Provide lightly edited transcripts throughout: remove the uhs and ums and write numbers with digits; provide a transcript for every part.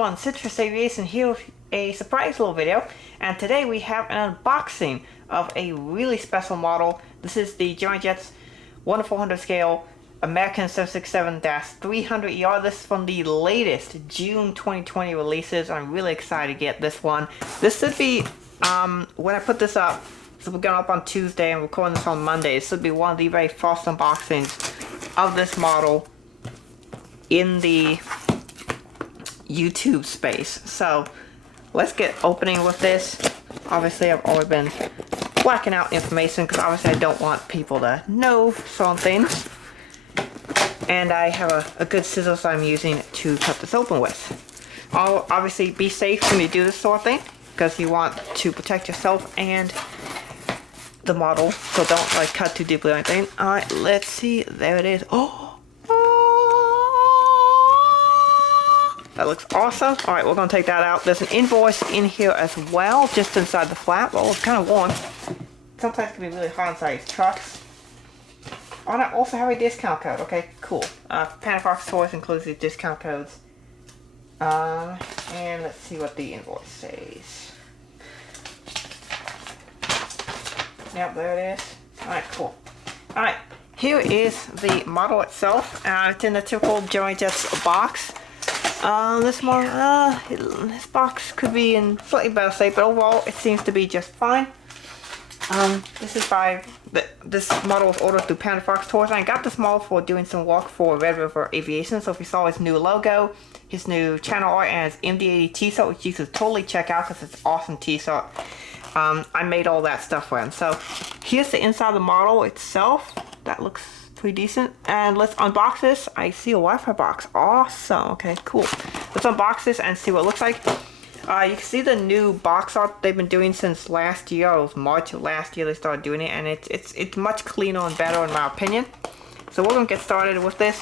everyone, Citrus Aviation here with a surprise little video, and today we have an unboxing of a really special model. This is the Gemini Jets 1/400 scale American 767-300ER. This is from the latest June 2020 releases. I'm really excited to get this one. This should be, when I put this up, so we're going up on Tuesday and recording this on Monday. This should be one of the very first unboxings of this model in the YouTube space. So let's get opening with this. Obviously I've already been blacking out information because obviously I don't want people to know some things, and I have a good scissors I'm using to cut this open with. I'll obviously be safe when you do this sort of thing because you want to protect yourself and the model, so don't like cut too deeply or anything. Alright, let's see. There it is. Oh, that looks awesome. Alright, we're going to take that out. There's an invoice in here as well, just inside the flap. Well, it's kind of warm. Sometimes it can be really hot inside these trucks. Oh, and I also have a discount code. Okay, cool. Panda Fox Toys includes these discount codes. And let's see what the invoice says. Yep, there it is. Alright, cool. Alright, here is the model itself. It's in the typical Gemini Jets box. This box could be in slightly better shape, but overall it seems to be just fine. This model was ordered through Panda Fox Toys, and I got this model for doing some work for Red River Aviation. So if you saw his new logo, his new channel art, and his MD-80 t-shirt, which you should totally check out because it's an awesome t-shirt, I made all that stuff for him. So here's the inside of the model itself. That looks pretty decent. And let's unbox this. I see a Wi-Fi box. Awesome. Okay, cool. Let's unbox this and see what it looks like. You can see the new box art they've been doing since last year. It was March of last year they started doing it, and it's much cleaner and better in my opinion. So we're gonna get started with this.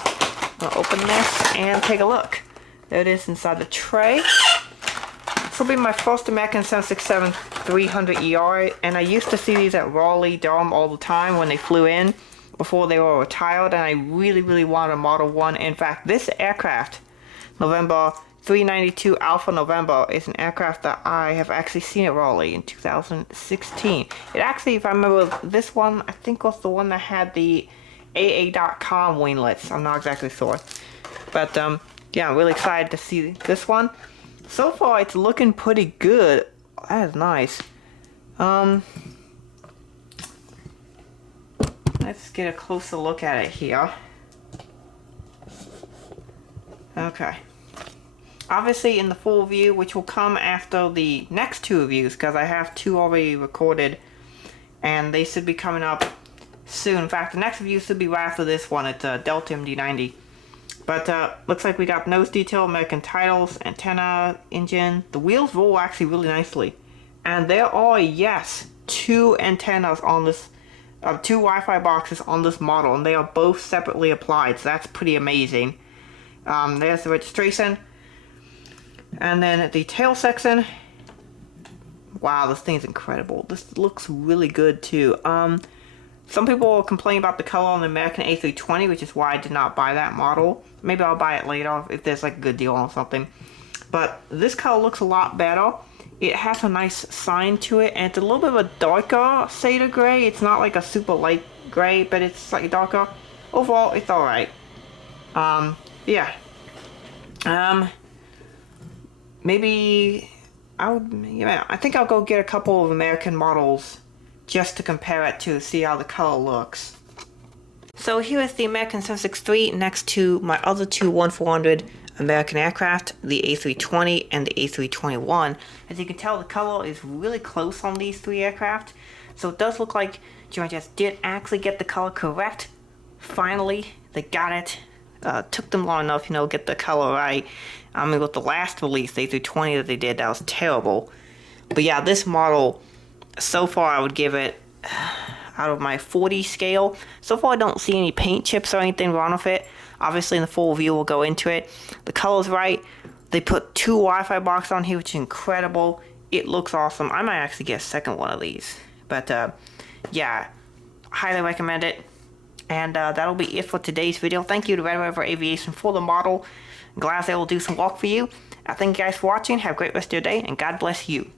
I'll open this and take a look. There it is inside the tray. This will be my first American 767-300ER, and I used to see these at Raleigh-Durham all the time when they flew in before they were retired, and I really wanted a Model 1. In fact, this aircraft, November 392 Alpha November, is an aircraft that I have actually seen at Raleigh in 2016. It actually, if I remember, this one I think was the one that had the AA.com winglets. I'm not exactly sure, but yeah, I'm really excited to see this one. So far it's looking pretty good. That is nice. Let's get a closer look at it here. Okay. Obviously in the full review, which will come after the next two reviews, because I have two already recorded and they should be coming up soon. In fact, the next review should be right after this one. It's a Delta MD-90. But looks like we got nose detail, American titles, antenna, engine. The wheels roll actually really nicely. And there are, yes, two antennas on this, two Wi-Fi boxes on this model, and they are both separately applied, so that's pretty amazing. There's the registration. And then the tail section. Wow, this thing is incredible. This looks really good too. Some people complain about the color on the American A320, which is why I did not buy that model. Maybe I'll buy it later if there's like a good deal on something. But this color looks a lot better. It has a nice shine to it, and it's a little bit of a darker shade of gray. It's not like a super light gray, but it's slightly darker. Overall, it's alright. Yeah. Maybe I think I'll go get a couple of American models just to compare it to see how the color looks. So here is the American 763 next to my other two 1/400 American aircraft, the A320 and the A321. As you can tell, the color is really close on these three aircraft. So it does look like Gemini Jets did actually get the color correct. Finally, they got it. Took them long enough, get the color right. I mean, with the last release, the A320 that they did, that was terrible. But yeah, this model, so far I would give it, out of my 40 scale, so far I don't see any paint chips or anything wrong with it. Obviously in the full review we'll go into it. The color's right. They put two Wi-Fi boxes on here, which is incredible. It looks awesome. I might actually get a second one of these. But yeah, highly recommend it. And that'll be it for today's video. Thank you to Red River Aviation for the model. I'm glad they will do some work for you. I thank you guys for watching. Have a great rest of your day, and God bless you.